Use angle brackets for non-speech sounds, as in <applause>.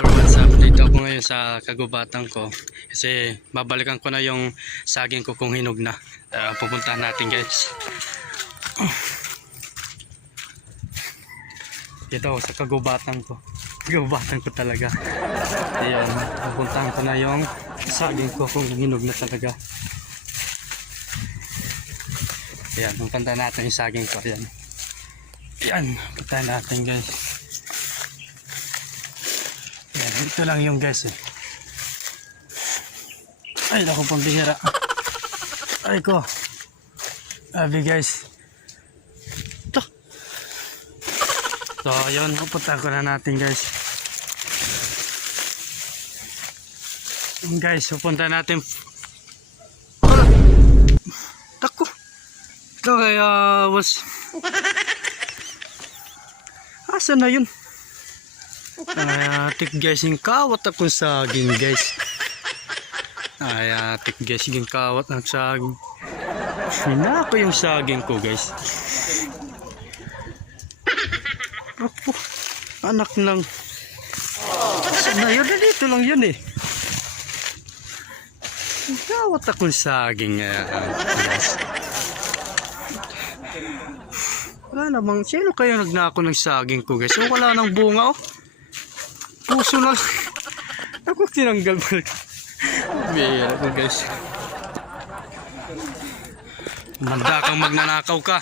For what's up, dito ako ngayon sa kagubatan ko. Kasi babalikan ko na yung saging ko kung hinog na. Uh, pupuntahan natin guys. Dito sa kagubatan ko. Kagubatan ko talaga. Ayan, pupuntahan ko na yung saging ko kung hinog na talaga. Ayan, pupuntahan natin yung saging ko. Ayan. Ayan, pupuntahan natin guys. Yan, ito lang yung guys eh. Ay, naku pang bihira. Ay ko. Sabi guys. Ito. So, ayun, pupunta ko na natin guys. Yun, Guys, pupunta natin. Tako. Ito kaya was... <laughs> Asa na yun? Ay, tik guys yung kawat akong saging guys. Ay, tik guys yung kawat ng saging. Hina ko yung saging ko guys. Apo, anak lang. Sana yun, dito lang yun eh. Yung Kawat akong saging. Uh, guys. Wala namang, sino kaya nagnako ng saging ko guys? Oh, wala nang bunga oh puso lang. Ako tinanggal mo. Bihira ko guys. Manda kang magnanakaw ka.